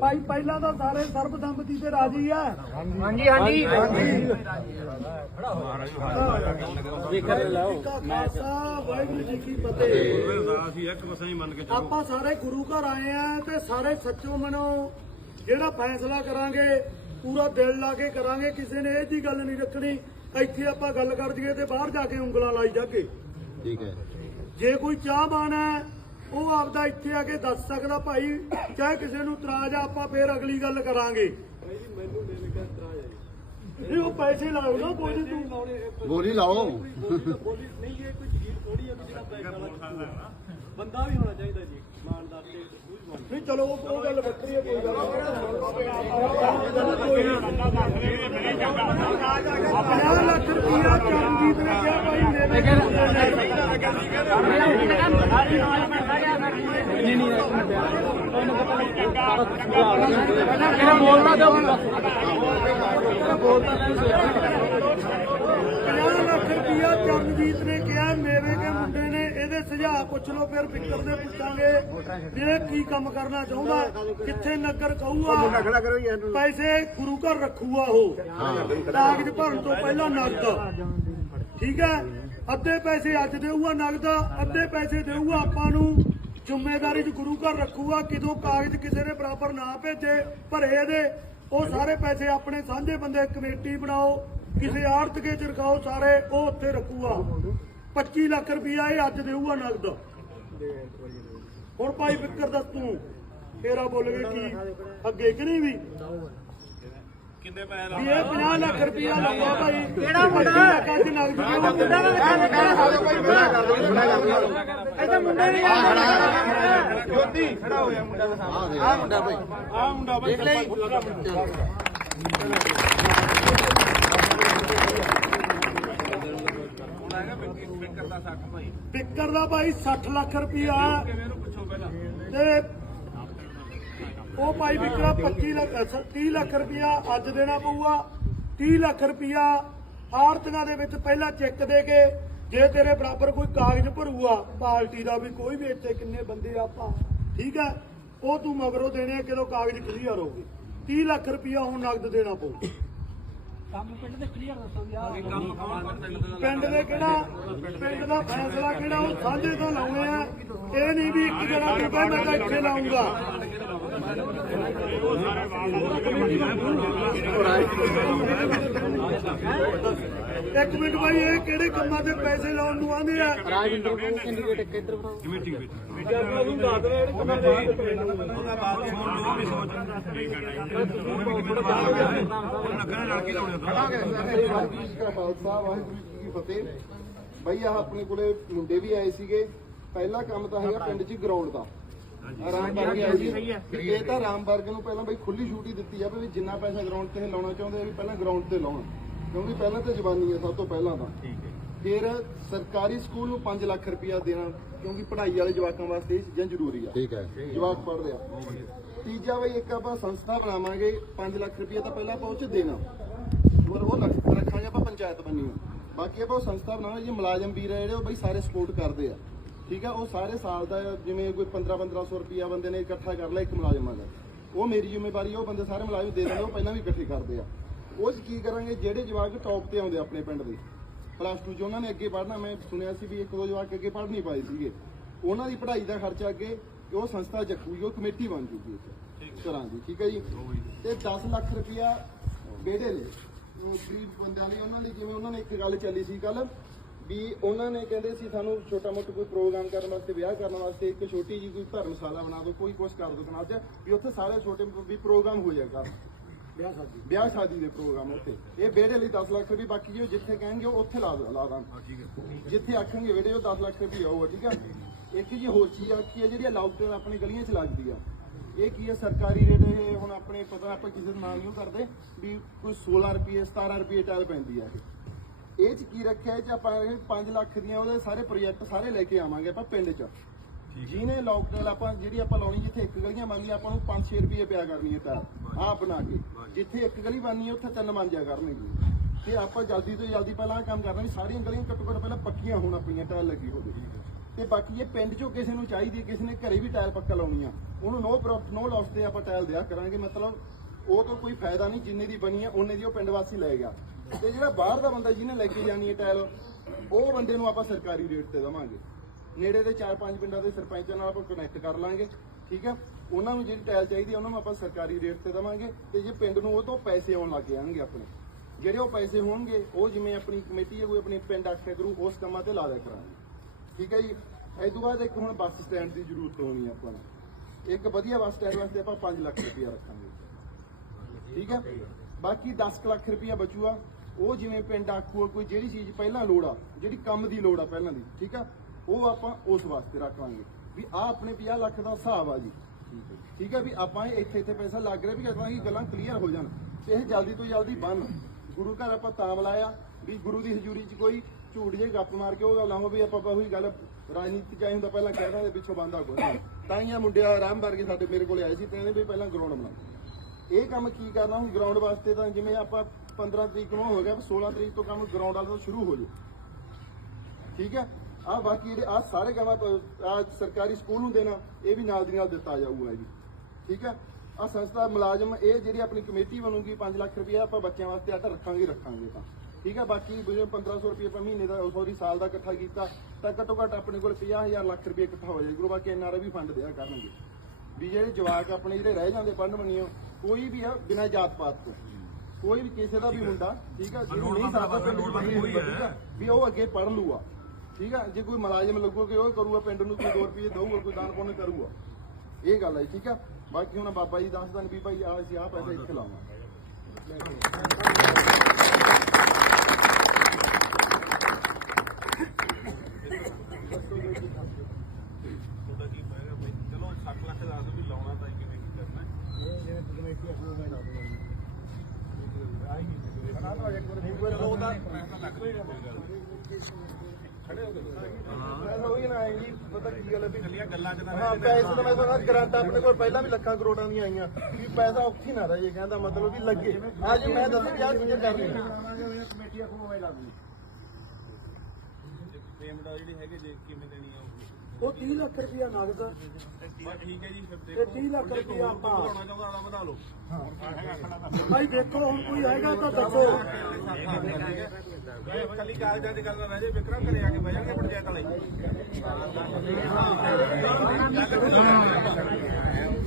ਭਾਈ ਪਹਿਲਾਂ ਤਾਂ ਸਾਰੇ ਸਰਬਸੰਮਤੀ ਤੇ ਰਾਜੀ ਆ ਹਾਂਜੀ ਹਾਂਜੀ ਵਾਹਿਗੁਰੂ ਜੀ ਕੀ ਫਤਿਹ ਆਪਾਂ ਸਾਰੇ ਗੁਰੂ ਘਰ ਆਏ ਆ ਤੇ ਸਾਰੇ ਸੱਚੋ ਮਨੋ ਜਿਹੜਾ ਫੈਸਲਾ ਕਰਾਂਗੇ ਪੂਰਾ ਦਿਲ ਲਾ ਕੇ ਕਰਾਂਗੇ ਕਿਸੇ ਨੇ ਇਹ ਜੀ ਗੱਲ ਨਹੀਂ ਰੱਖਣੀ ਇੱਥੇ ਆਪਾਂ ਗੱਲ ਕਰ ਦਈਏ ਤੇ ਬਾਹਰ ਜਾ ਕੇ ਉਂਗਲਾਂ ਲਾਈ ਜਾਗੇ ਠੀਕ ਹੈ ਜੇ ਕੋਈ ਚਾਹ ਹੈ ਉਹ ਆਪਦਾ ਇੱਥੇ ਆ ਕੇ ਦੱਸ ਸਕਦਾ ਭਾਈ ਚਾਹੇ ਕਿਸੇ ਨੂੰ ਇਤਰਾਜ਼ ਆ ਆਪਾਂ ਫੇਰ ਅਗਲੀ ਗੱਲ ਕਰਾਂਗੇ। ਇਹ ਉਹ ਪੈਸੇ ਲਾਓ ਨਾ ਕੋਈ ਨੀ ਤੂੰ। ਬੋਲੀ ਲਾਓ। ਬੰਦਾ ਵੀ ਹੋਣਾ ਚਾਹੀਦਾ ਜੀ ਇਮਾਨਦਾਰ ਤੇ ਨਹੀਂ ਚਲੋ ਉਹ ਗੱਲ ਵੱਖਰੀ ਹੈ ਕੋਈ ਗੱਲ ਨਹੀਂ। ਲੱਖ ਰੁਪਇਆ ਚਰਨਜੀਤ ਨੇ ਕਿਹਾ ਭਾਈ ਮੇਰੇ ਪੰਜਾਹ ਲੱਖ ਰੁਪਇਆ ਚਰਨਜੀਤ ਨੇ ਕਿਹਾ, ਮੇਰੇ ਕੇ ਮੁੰਡੇ ਨੇ, ਇਹਦੇ ਸੁਝਾਅ ਪੁੱਛ ਲਓ, ਫਿਰ ਫਿੱਕਰ ਦੇ ਪੁੱਛਾਂਗੇ ਵੀ ਕੀ ਕੰਮ ਕਰਨਾ ਚਾਹੁੰਦਾ, ਕਿੱਥੇ ਨਗਰ ਕਹੂਗਾ, ਪੈਸੇ ਗੁਰੂ ਘਰ ਰੱਖੂਗਾ ਉਹ, ਕਾਗਜ਼ ਭਰਨ ਤੋਂ ਪਹਿਲਾਂ ਨਗਦ, ਠੀਕ ਹੈ? ਅੱਧੇ ਪੈਸੇ ਅੱਜ ਦੇਊਗਾ ਨਗਦ, ਅੱਧੇ ਪੈਸੇ ਦੇਊਗਾ ਆਪਾਂ ਨੂੰ। ਜ਼ਿੰਮੇਵਾਰੀ ਚ ਗੁਰੂ ਘਰ ਰੱਖੂਗਾ, ਕਿਦੋਂ ਕਾਗਜ਼ ਕਿਸੇ ਦੇ ਬਰਾਬਰ ਨਾ ਭੇਜੇ ਭਰੇ ਇਹਦੇ, ਉਹ ਸਾਰੇ ਪੈਸੇ ਆਪਣੇ ਸਾਂਝੇ ਬੰਦੇ ਕਮੇਟੀ ਬਣਾਓ, ਕਿਸੇ ਆੜਤ ਕੇ ਚ ਰਖਾਓ ਸਾਰੇ, ਉਹ ਉੱਥੇ ਰੱਖੂਗਾ। 25 ਲੱਖ ਰੁਪਇਆ ਇਹ ਅੱਜ ਦੇਊਗਾ ਨਗਦ। ਹੁਣ ਭਾਈ ਫਿਕਰ ਦੱਸ ਤੂੰ, ਤੇਰਾ ਬੋਲ ਗਏ ਕੀ ਅੱਗੇ ਕਿ ਨਹੀਂ ਵੀ? ਕਿੰਨੇ ਪੈਸੇ ਵੀ ਇਹ 50 ਲੱਖ ਰੁਪਇਆ ਲਊਗਾ ਭਾਈ। ਕਿਹੜਾ ਮੁੰਡਾ? ਕੱਜ ਨਗਦ ਦੇਊਗਾ ਇਹਦਾ ਮੁੰਡੇ? ਨੇ ਆ ਮੁੰਡਾ ਭਾਈ। ਆ ਮੁੰਡਾ ਬਾਈ ਬਿੱਕਰ ਦਾ ਭਾਈ। 60 ਲੱਖ ਰੁਪਇਆ ਤੇ ਉਹ ਭਾਈ ਵਿਕਰਾ 25 ਲੱਖ ਅ, 30 ਲੱਖ ਰੁਪਇਆ ਅੱਜ ਦੇਣਾ ਪਊਗਾ। 30 ਲੱਖ ਰੁਪਇਆ ਆੜਤੀਆਂ ਦੇ ਵਿੱਚ ਪਹਿਲਾਂ ਚੈੱਕ ਦੇ ਕੇ ਜੇ ਤੇਰੇ ਬਰਾਬਰ ਕੋਈ ਕਾਗਜ਼ ਭਰੂਗਾ ਪਾਰਟੀ ਦਾ ਵੀ ਕੋਈ ਵੀ ਇੱਥੇ ਕਿੰਨੇ ਬੰਦੇ ਆਪਾਂ ਠੀਕ ਹੈ? ਉਹ ਤੂੰ ਮਗਰੋਂ ਦੇਣੇ ਕਿਦੋਂ ਕਾਗਜ਼ ਕਲੀਅਰ ਹੋਗੇ 30 ਲੱਖ ਰੁਪਇਆ ਹੁਣ ਨਗਦ ਦੇਣਾ ਪਊ। ਪਿੰਡ ਦੇ ਕਿਹੜਾ ਪਿੰਡ ਦਾ ਫੈਸਲਾ ਕਿਹੜਾ ਉਹ ਸਾਂਝੇ ਤੋਂ ਲਾਉਣੇ ਆ। ਇਹ ਨਹੀਂ ਵੀ ਇੱਕ ਜਣਾ ਕਹਿੰਦਾ ਮੈਂ ਤਾਂ ਇੱਥੇ ਲਾਉਂਗਾ ਇੱਕ ਮਿੰਟ ਬਾਈ ਇਹ ਕਿਹੜੇ ਕੰਮਾਂ ਤੇ ਪੈਸੇ ਲਾਉਣ ਨੂੰ ਆਂਦੇ ਆ? ਕਮੇਟੀ ਵਿੱਚ ਉਹਦਾ ਬਾਤ ਸੁਣ ਲਓ ਵੀ ਸੋਚ ਲੱਗਣਾ ਰਲ ਕੇ ਲਾਉਣੇ ਵਾਹਿਗੁਰੂ ਜੀ ਕਾ ਖਾਲਸਾ ਵਾਹਿਗੁਰੂ ਜੀ ਕੀ ਫਤਿਹ ਬਈ ਆਹ ਆਪਣੇ ਕੋਲੇ ਮੁੰਡੇ ਵੀ ਆਏ ਸੀਗੇ। ਪਹਿਲਾ ਕੰਮ ਤਾਂ ਹੈਗਾ ਪਿੰਡ 'ਚ ਗਰਾਊਂਡ ਦਾ। ਆਰਾਮ ਵਰਗ ਵੀ ਇਹ ਤਾਂ ਆਰਾਮ ਵਰਗ ਨੂੰ ਪਹਿਲਾਂ ਬਈ ਖੁੱਲੀ ਛੂਟ ਹੀ ਦਿੱਤੀ ਜਾਵੇ ਵੀ ਜਿੰਨਾ ਪੈਸਾ ਗਰਾਊਂਡ ਤੇ ਇਹ ਲਾਉਣਾ ਚਾਹੁੰਦੇ ਆ ਵੀ ਪਹਿਲਾਂ ਗਰਾਊਂਡ ਤੇ ਲਾਉਣ। ਕਿਉਂਕਿ ਪਹਿਲਾਂ ਤਾਂ ਜਵਾਨੀ ਹੈ ਸਭ ਤੋਂ ਪਹਿਲਾਂ ਤਾਂ। ਫਿਰ ਸਰਕਾਰੀ ਸਕੂਲ ਨੂੰ 5 ਲੱਖ ਰੁਪਇਆ ਦੇਣਾ ਕਿਉਂਕਿ ਪੜ੍ਹਾਈ ਵਾਲੇ ਜਵਾਕਾਂ ਵਾਸਤੇ ਇਹ ਚੀਜ਼ਾਂ ਜ਼ਰੂਰੀ ਆ। ਠੀਕ ਹੈ। ਜਵਾਕ ਪੜ੍ਹ ਰਿਹਾ ਤੀਜਾ ਬਈ ਇੱਕ ਆਪਾਂ ਸੰਸਥਾ ਬਣਾਵਾਂਗੇ 5 ਲੱਖ ਰੁਪਏ ਤਾਂ ਪਹਿਲਾਂ ਪਹੁੰਚ ਦੇਣਾ। ਪਰ ਉਹ ਲੱਖ ਰੱਖਾਂਗੇ ਆਪਾਂ ਪੰਚਾਇਤ ਬੰਨੀ ਨੂੰ ਬਾਕੀ ਆਪਾਂ ਉਹ ਸੰਸਥਾ ਬਣਾਵਾਂਗੇ ਜੀ ਮੁਲਾਜ਼ਮ ਵੀਰ ਆ ਜਿਹੜੇ ਉਹ ਬਈ ਸਾਰੇ ਸਪੋਰਟ ਕਰਦੇ ਆ। ਠੀਕ ਆ ਉਹ ਸਾਰੇ ਸਾਲ ਦਾ ਜਿਵੇਂ ਕੋਈ 15 1500 ਰੁਪਿਆ ਬੰਦੇ ਨੇ ਇਕੱਠਾ ਕਰ ਲਿਆ ਇੱਕ ਮੁਲਾਜ਼ਮਾਂ ਦਾ ਉਹ ਮੇਰੀ ਜ਼ਿੰਮੇਵਾਰੀ ਉਹ ਬੰਦੇ ਸਾਰੇ ਮੁਲਾਜ਼ਮ ਦੇ ਦਿੰਦੇ ਉਹ ਪਹਿਲਾਂ ਵੀ ਇਕੱਠੇ ਕਰਦੇ ਆ। ਉਹ 'ਚ ਕੀ ਕਰਾਂਗੇ ਜਿਹੜੇ ਜਵਾਕ ਟੌਪ ਤੇ ਆਉਂਦੇ ਆਪਣੇ ਪਿੰਡ ਦੇ ਪਲੱਸ 2 ਚ ਉਹਨਾਂ ਨੇ ਅੱਗੇ ਪੜ੍ਹਨਾ ਮੈਂ ਸੁਣਿਆ ਸੀ ਵੀ ਇੱਕ ਦੋ ਜਵਾਕ ਅੱਗੇ ਪੜ੍ਹ ਨਹੀਂ ਪਾਏ ਸੀਗੇ। ਉਹਨਾਂ ਦੀ ਪੜ੍ਹਾਈ ਦਾ ਖਰਚਾ ਅੱਗੇ ਉਹ ਸੰਸਥਾ ਚੱਕੂਗੀ ਉਹ ਕਮੇਟੀ ਬਣ ਜੂਗੀ ਉੱਥੇ ਕਰਾਂ ਦੀ ਠੀਕ ਹੈ ਜੀ? ਤੇ 10 ਲੱਖ ਰੁਪਇਆ ਬੇੜੇ ਲਈ ਉਹ ਗਰੀਬ ਬੰਦਿਆਂ ਲਈ ਉਹਨਾਂ ਲਈ ਜਿਵੇਂ ਉਹਨਾਂ ਨੇ ਇੱਕ ਗੱਲ ਚੱਲੀ ਸੀ ਕੱਲ ਵੀ ਉਹਨਾਂ ਨੇ ਕਹਿੰਦੇ ਸੀ ਸਾਨੂੰ ਛੋਟਾ ਮੋਟਾ ਕੋਈ ਪ੍ਰੋਗਰਾਮ ਕਰਨ ਵਾਸਤੇ ਵਿਆਹ ਕਰਨ ਵਾਸਤੇ ਇੱਕ ਛੋਟੀ ਜੀ ਕੋਈ ਧਰਮਸ਼ਾਲਾ ਬਣਾ ਦਿਓ ਕੋਈ ਕੁਛ ਕਰ ਦਿਓ ਬਣਾ ਦਿਓ ਵੀ ਉੱਥੇ ਸਾਰੇ ਛੋਟੇ ਵੀ ਪ੍ਰੋਗਰਾਮ ਹੋ ਜਾਏਗਾ ਵਿਆਹ ਸ਼ਾਦੀ। ਵਿਆਹ ਸ਼ਾਦੀ ਦੇ ਪ੍ਰੋਗਰਾਮ ਉੱਥੇ। ਇਹ ਵਿਹੜੇ ਲਈ 10 ਲੱਖ ਰੁਪਏ ਬਾਕੀ ਜੋ ਜਿੱਥੇ ਕਹਿਣਗੇ ਉੱਥੇ ਲਾ ਲਾ ਦਾਂ ਜਿੱਥੇ ਆਖਣਗੇ ਵਿਹੜੇ ਉਹ 10 ਲੱਖ ਰੁਪਏ ਹੋਊਗਾ ਠੀਕ ਆ? ਇੱਕ ਜੀ ਹੋਰ ਚੀਜ਼ ਆਖੀ ਹੈ ਜਿਹੜੀ ਲਾਕਡਾਊਨ ਆਪਣੀ ਗਲੀਆਂ 'ਚ ਲੱਗਦੀ ਆ। ਇਹ ਕੀ ਹੈ ਸਰਕਾਰੀ ਰੇਟ ਇਹ ਹੁਣ ਆਪਣੇ ਪਤਾ ਆਪਾਂ ਕਿਸੇ ਦਾ ਨਾਮ ਨਹੀਂ ਕਰਦੇ ਵੀ ਕੋਈ 16 ਰੁਪਏ 17 ਰੁਪਏ ਟਾਇਲ ਪੈਂਦੀ ਆ ਇਹ। ਇਹ ਚ ਕੀ ਰੱਖਿਆ ਇਹ ਚ ਆਪਾਂ 5 ਲੱਖ ਦੀਆਂ ਉਹਦੇ ਸਾਰੇ ਪ੍ਰੋਜੈਕਟ ਸਾਰੇ ਲੈ ਕੇ ਆਵਾਂਗੇ ਆਪਾਂ ਪਿੰਡ 'ਚ। ਜਿਹਨੇ ਲੋਕਡਾਊਨ ਆਪਾਂ ਜਿਹੜੀ ਆਪਾਂ ਲਾਉਣੀ ਜਿੱਥੇ ਇੱਕ ਗਲੀਆਂ ਗਈਆਂ ਆਪਾਂ ਨੂੰ 5-6 ਰੁਪਏ ਪਿਆ ਕਰਨੀ ਹੈ ਤਾਂ ਆਹ ਬਣਾ ਕੇ। ਜਿੱਥੇ ਇੱਕ ਗਲੀ ਬਣਨੀ ਹੈ ਉੱਥੇ ਤਿੰਨ ਬਣ ਜਾ ਕਰਨਗੇ। ਤੇ ਆਪਾਂ ਜਲਦੀ ਤੋਂ ਜਲਦੀ ਪਹਿਲਾਂ ਆਹ ਕੰਮ ਕਰਨਾ ਵੀ ਸਾਰੀਆਂ ਗਲੀਆਂ ਘੱਟੋ ਘੱਟ ਪਹਿਲਾਂ ਪੱਕੀਆਂ ਹੋਣ ਆਪਣੀਆਂ ਟਾਇਲ ਲੱਗੀ ਹੋਵੇ। ਤੇ ਬਾਕੀ ਜੇ ਪਿੰਡ ਚੋਂ ਕਿਸੇ ਨੂੰ ਚਾਹੀਦੀ ਕਿਸੇ ਨੇ ਘਰੇ ਵੀ ਟਾਇਲ ਪੱਕਾ ਲਾਉਣੀ ਆ ਉਹਨੂੰ ਨੋ ਪ੍ਰੋਫਿਟ ਨੋ ਲਾਸ ਤੇ ਆਪਾਂ ਟਾਇਲ ਦਿਆ ਕਰਾਂਗੇ ਮਤਲਬ ਉਹ ਤੋਂ ਕੋਈ ਫਾਇਦਾ ਨਹੀਂ ਜਿੰਨੇ ਦੀ ਬਣੀ ਆ ਉਹਨੇ ਦੀ ਉਹ ਪਿੰਡ ਵਾਸੀ ਲੈ ਗਿਆ। ਤੇ ਜਿਹੜਾ ਬਾਹਰ ਦਾ ਬੰਦਾ ਜਿਹਨੇ ਲੈ ਕੇ ਜਾਣੀ ਹੈ ਟਾਇਲ ਉਹ ਬੰਦੇ ਨੂੰ ਆਪਾਂ ਸਰਕਾਰੀ ਰੇਟ ਤੇ ਦੇਵਾਂਗੇ। ਨੇੜੇ ਦੇ 4-5 ਪਿੰਡਾਂ ਦੇ ਸਰਪੰਚਾਂ ਨਾਲ ਆਪਾਂ ਕਨੈਕਟ ਕਰ ਲਾਂਗੇ ਠੀਕ ਹੈ? ਉਹਨਾਂ ਨੂੰ ਜਿਹੜੀ ਟਾਇਲ ਚਾਹੀਦੀ ਆ, ਉਹਨਾਂ ਨੂੰ ਆਪਾਂ ਸਰਕਾਰੀ ਰੇਟ ਤੇ ਦੇਵਾਂਗੇ ਤੇ ਜੇ ਪਿੰਡ ਨੂੰ ਉਹ ਤੋਂ ਪੈਸੇ ਆਉਣ ਲੱਗ ਜਾਣਗੇ ਆਪਣੇ। ਜਿਹੜੇ ਉਹ ਪੈਸੇ ਹੋਣਗੇ ਉਹ ਜਿਵੇਂ ਆਪਣੀ ਕਮੇਟੀ ਹੈ ਕੋਈ ਆਪਣੇ ਪਿੰਡ ਆਖਿਆ ਕਰੂ ਉਸ ਕੰਮਾਂ ਤੇ ਲਾ ਦਿਆ ਕਰਾਂਗੇ। ਠੀਕ ਹੈ ਜੀ? ਇਸ ਤੋਂ ਬਾਅਦ ਇੱਕ ਹੁਣ ਬੱਸ ਸਟੈਂਡ ਦੀ ਜ਼ਰੂਰਤ ਹੋਣੀ ਹੈ ਆਪਾਂ ਨੂੰ। ਇੱਕ ਵਧੀਆ ਬੱਸ ਸਟੈਂਡ ਵਾਸਤੇ ਆਪਾਂ 5 ਲੱਖ ਰੁਪਇਆ ਰੱਖਾਂਗੇ। ਠੀਕ ਹੈ? ਬਾਕੀ 10 ਕੁ ਲੱਖ ਰੁਪਇਆ ਬਚੂਗਾ। ਉਹ ਜਿਵੇਂ ਪਿੰਡ ਆਖੂ ਕੋਈ ਜਿਹੜੀ ਚੀਜ਼ ਪਹਿਲਾਂ ਲੋੜ ਆ, ਜਿਹੜੀ ਕੰਮ ਦੀ ਲੋੜ ਆ ਪਹਿਲਾਂ ਦੀ, ਠੀਕ ਆ, ਉਹ ਆਪਾਂ ਉਸ ਵਾਸਤੇ ਰੱਖ ਲਾਂਗੇ। ਵੀ ਆ ਆਪਣੇ 50 ਲੱਖ ਦਾ ਹਿਸਾਬ ਆ ਜੀ। ਠੀਕ ਹੈ ਵੀ ਆਪਾਂ ਇਹ ਇੱਥੇ ਇੱਥੇ ਪੈਸਾ ਲੱਗ ਰਿਹਾ ਵੀ ਜਦੋਂ ਇਹ ਗੱਲਾਂ ਕਲੀਅਰ ਹੋ ਜਾਣ, ਤੇ ਇਹ ਜਲਦੀ ਤੋਂ ਜਲਦੀ ਬਣ। ਗੁਰੂ ਘਰ ਆਪਾਂ ਤਾਂ ਬੁਲਾਇਆ, ਵੀ ਗੁਰੂ ਦੀ ਹਜ਼ੂਰੀ 'ਚ ਕੋਈ ਝੂਠ ਜੇ ਗੱਪ ਮਾਰ ਕੇ ਉਹ ਗੱਲ ਨਾ ਹੋਵੇ ਆਪਾਂ ਉਹੀ ਗੱਲ ਰਾਜਨੀਤੀ ਚਾਹੀ ਹੁੰਦਾ, ਪਹਿਲਾਂ ਕਹਿਦਾ ਦੇ ਪਿੱਛੋਂ ਬੰਦਾ ਕੋਈ ਤਾਂ ਹੀ ਆ ਮੁੰਡਿਆ ਆਰਾਮ ਵਰਗੇ ਸਾਡੇ ਮੇਰੇ ਕੋਲੇ ਆਏ ਸੀ, ਤੇ ਕਹਿੰਦੇ ਵੀ ਪਹਿਲਾਂ ਗਰਾਊਂਡ ਬਣਾ ਇਹ ਕੰਮ ਕੀ ਕਰਨਾ ਹੁਣ ਗਰਾਊਂਡ ਵਾਸਤੇ ਤਾਂ ਜਿਵੇਂ ਆਪਾਂ 15 ਤਰੀਕ ਨੂੰ ਹੋ ਗਿਆ 16 ਤਰੀਕ ਤੋਂ ਕੰਮ ਗਰਾਊਂਡ ਵਾਲੇ ਤੋਂ ਸ਼ੁਰੂ ਹੋ ਜੂ ਠੀਕ ਹੈ? ਆ ਬਾਕੀ ਜਿਹੜੇ ਆ ਸਾਰੇ ਕੰਮ ਆ ਸਰਕਾਰੀ ਸਕੂਲ ਹੁੰਦੇ ਨਾ, ਇਹ ਵੀ ਨਾਲ ਦੀ ਨਾਲ ਦਿੱਤਾ ਜਾਊਗਾ ਜੀ। ਠੀਕ ਹੈ? ਆ ਸੰਸਥਾ ਮੁਲਾਜ਼ਮ, ਇਹ ਜਿਹੜੀ ਆਪਣੀ ਕਮੇਟੀ ਬਣੂਗੀ 5 ਲੱਖ ਰੁਪਏ ਆਪਾਂ ਬੱਚਿਆਂ ਵਾਸਤੇ ਆ ਤਾਂ ਰੱਖਾਂਗੇ ਰੱਖਾਂਗੇ ਤਾਂ। ਠੀਕ ਹੈ? ਬਾਕੀ ਜਿਵੇਂ 1500 ਰੁਪਏ per ਮਹੀਨੇ ਦਾ ਸੌਰੀ ਸਾਲ ਦਾ ਇਕੱਠਾ ਕੀਤਾ, ਤਾਂ ਘੱਟੋ ਘੱਟ ਆਪਣੇ ਕੋਲ 50000 ਲੱਖ ਰੁਪਏ ਇਕੱਠਾ ਹੋ ਜਾਏਗਾ। ਬਾਕੀ ਐਨਆਰਆਈ ਵੀ ਫੰਡ ਦਿਆ ਕਰਨਗੇ। ਵੀ ਜਿਹੜੇ ਜਵਾਕ ਆਪਣੇ ਜਿਹੜੇ ਰਹਿ ਜਾਂਦੇ ਪੜਨ ਮੰਨਿਓ ਕੋਈ ਵੀ ਆ, ਬਿਨਾਂ ਜਾਤ ਪਾਤ ਤੋਂ। ਕੋਈ ਵੀ ਕਿਸੇ ਦਾ ਵੀ ਮੁੰਡਾ ਠੀਕ ਆ ਜਿਹਨੂੰ ਨਹੀਂ ਹੋਈ ਠੀਕ ਆ ਵੀ ਉਹ ਅੱਗੇ ਪੜ ਲੂਗਾ ਠੀਕ ਆ ਜੇ ਕੋਈ ਮੁਲਾਜ਼ਮ ਲੱਗੂਗਾ ਕਿ ਉਹ ਕਰੂਗਾ ਪਿੰਡ ਨੂੰ ਕੋਈ 2 ਰੁਪਏ ਦਊਗਾ ਕੋਈ ਦਾਨ ਪੁੰਨ ਕਰੂਗਾ। ਇਹ ਗੱਲ ਹੈ ਠੀਕ ਆ ਬਾਕੀ ਹੁਣ ਬਾਬਾ ਜੀ ਦੱਸਦਾ ਵੀ ਭਾਈ ਆ ਅਸੀਂ ਆ ਪੈਸਾ ਇੱਥੇ ਲਾਉਣਾ ਤੁਹਾਡਾ ਕੀ ਪਏਗਾ ਬਈ ਚਲੋ 60 ਲੱਖ ਦਾ ਵੀ ਲਾਉਣਾ ਤਾਂ ਕਿਵੇਂ ਕੀ ਕਰਨਾ ਉਹੀ ਨਾ ਹੈ ਜੀ ਪਤਾ ਕੀ ਗੱਲ ਹੈ ਵੀ ਗੱਲਾਂ ਗੱਲਾਂ ਚ ਹਾਂ ਪੈਸੇ ਤਾਂ ਮੈਂ ਕਹਿੰਦਾ ਗਰੰਟ ਆਪਣੇ ਕੋਲ ਪਹਿਲਾਂ ਵੀ ਲੱਖਾਂ ਕਰੋੜਾਂ ਦੀਆਂ ਆਈਆਂ ਵੀ ਪੈਸਾ ਔਖੀ ਨਾ ਰਹੇ ਕਹਿੰਦਾ ਮਤਲਬ ਵੀ ਲੱਗੇ। ਅੱਜ ਮੈਂ ਦੱਸ ਵੀ ਆਹ ਚੀਜ਼ਾਂ ਕਰਨੀ ਪੇਮੈਂਟ ਜਿਹੜੀ ਹੈਗੇ ਜੇ ਕਿਵੇਂ ਦੇਣੀ ਆ ਉਹ। 30 ਲੱਖ ਰੁਪਇਆ ਨਗਦ ਬਸ ਠੀਕ ਹੈ ਜੀ ਫਿਰ ਤੇ ਦੇਖੋ 30 ਲੱਖ ਰੁਪਇਆ ਆਪਾਂ ਵਧਾਉਣਾ ਚਾਹੁੰਦਾ ਤਾਂ ਵਧਾ ਲਓ। ਭਾਈ ਦੇਖੋ ਹੁਣ ਕੋਈ ਹੈਗਾ ਤਾਂ ਦੱਸੋ। ਕੱਲੀ ਕਾਗਜ਼ਾਂ ਦੀ ਗੱਲ ਨਾ ਰਹਿ ਜੇ ਵਿਕਰਮ ਘਰੇ ਆ ਕੇ ਬਹਿ ਜਾਣਗੇ ਪੰਚਾਇਤ ਵਾਲੇ।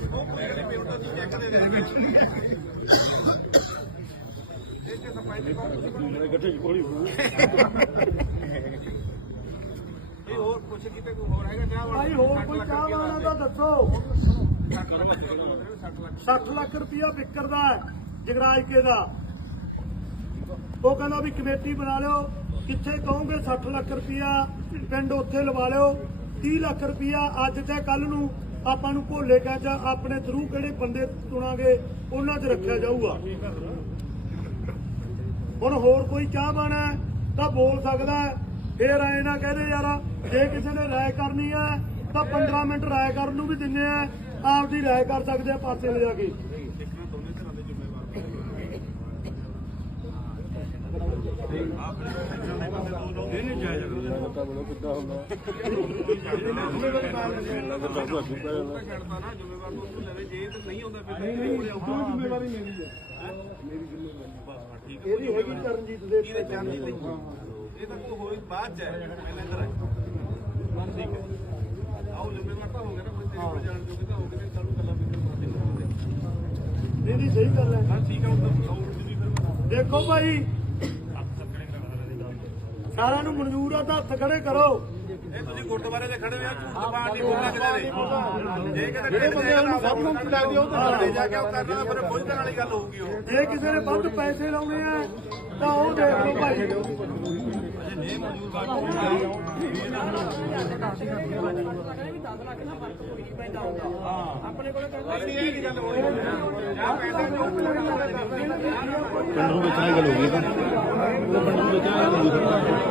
ਉਹ ਕੋਈ ਨਹੀਂ ਪੇਮੈਂਟ ਤਾਂ ਅਸੀਂ ਚੈੱਕ ਦੇ ਦੇਣਗੇ ਇਹ ਤੇ ਸਫ਼ਾਈ ਦੀ ਇਹ ਹੋਰ ਕੁਛ ਕਿਤੇ ਕੋਈ ਹੋਰ ਹੈਗਾ ਚਾਹ ਭਾਈ ਹੋਰ ਕੋਈ ਚਾਹ ਵਾਲਾ ਤਾਂ ਦੱਸੋ। 60 ਲੱਖ ਰੁਪਇਆ ਵਿਕਰਦਾ ਹੈ ਜਗਰਾਜ ਕੇ ਦਾ ਉਹ ਕਹਿੰਦਾ ਵੀ ਕਮੇਟੀ ਬਣਾ ਲਿਓ ਕਿੱਥੇ ਕਹੋਗੇ 60 ਲੱਖ ਰੁਪਇਆ ਪਿੰਡ ਉੱਥੇ ਲਵਾ ਲਿਓ 30 ਲੱਖ ਰੁਪਇਆ ਅੱਜ ਤੇ ਕੱਲ ਨੂੰ ਆਪਾਂ ਨੂੰ ਭੋਲੇ ਕਾ ਚ ਆਪਣੇ ਥਰੂ ਕਿਹੜੇ ਬੰਦੇ ਚੁਣਾਂਗੇ ਉਹਨਾਂ 'ਚ ਰੱਖਿਆ ਜਾਊਗਾ। ਹੁਣ ਹੋਰ ਕੋਈ ਚਾਹ ਬਾਣਾ ਤਾਂ ਬੋਲ ਸਕਦਾ ਫੇਰ ਐ ਨਾ ਕਹਦੇ ਯਾਰ ਜੇ ਕਿਸੇ ਨੇ ਰਾਏ ਕਰਨੀ ਹੈ ਤਾਂ 15 ਮਿੰਟ ਰਾਏ ਕਰਨ ਨੂੰ ਵੀ ਦਿੰਨੇ ਆ ਆਪਦੀ ਰਾਏ ਕਰ ਸਕਦੇ ਆ ਪਾਸੇ ਲੈ ਜਾ ਕੇ। ਇਹਦੀ ਹੈਗੀ ਚਰਨਜੀਤ ਦੇ ਚਾਂਦੀ ਲਈ ਇਹ ਤਾਂ ਕੋਈ ਹੋਈ ਬਾਅਦ ਚ ਹੈ ਪਹਿਲਾਂ ਇੱਧਰ ਆਏ ਠੀਕ ਹੈ। ਆਓ ਜ਼ਿੰਮੇਵਾਰ ਤਾਂ ਹੋ ਗਿਆ ਨਾ ਕੋਈ ਤੇਰੇ ਕੋਲ ਜਾਣ ਜੋਗੇ ਤਾਂ ਹੋ ਗਏ ਕੱਲ ਨੂੰ ਗੱਲਾਂ ਵੀ ਕਰਦੇ ਇਹਦੀ ਸਹੀ ਗੱਲ ਹੈ। ਹਾਂ ਠੀਕ ਹੈ ਉਹ ਤਾਂ ਆਉਂ ਜੀ ਫਿਰ ਦੇਖੋ ਭਾਈ। ਸਾਰਿਆਂ ਨੂੰ ਮਨਜ਼ੂਰ ਆ ਤਾਂ ਹੱਥ ਖੜੇ ਕਰੋ। ਇਹ ਤੁਸੀਂ ਗੁਰਦੁਆਰੇ ਦੇ ਖੜੇ ਹੋ ਆ ਝੂਠ ਬਾਣ ਨਹੀਂ ਬੋਲਣਾ ਕਿਤੇ ਦੇ। ਜੇ ਕਿਤੇ ਜਿਹੜੇ ਬੰਦੇ ਉਹਨੂੰ ਸਭ ਨੂੰ ਲੱਗਦੀ ਉਹ ਤਾਂ ਘਰੇ ਜਾ ਕੇ ਉਹ ਕਰਨਾ ਫਿਰ ਪਹੁੰਚਣ ਵਾਲੀ ਗੱਲ ਹੋਊਗੀ ਉਹ। ਜੇ ਕਿਸੇ ਨੇ ਵੱਧ ਪੈਸੇ ਲਾਉਣੇ ਆ ਤਾਂ ਉਹ ਦੇਖ ਲਓ ਭਾਈ। ਨਹੀਂ ਇਹ ਕੀ ਗੱਲ ਹੋਣੀ ਜਾਂ ਪੈਸਾ ਪਿੰਡ ਨੂੰ ਵੇਚਣ ਦੀ ਗੱਲ ਹੋ ਗਈ ਤਾਂ। ਉਹ ਪਿੰਡ ਨੂੰ ਦੀ ਗੱਲ ਹੋ ਗਈ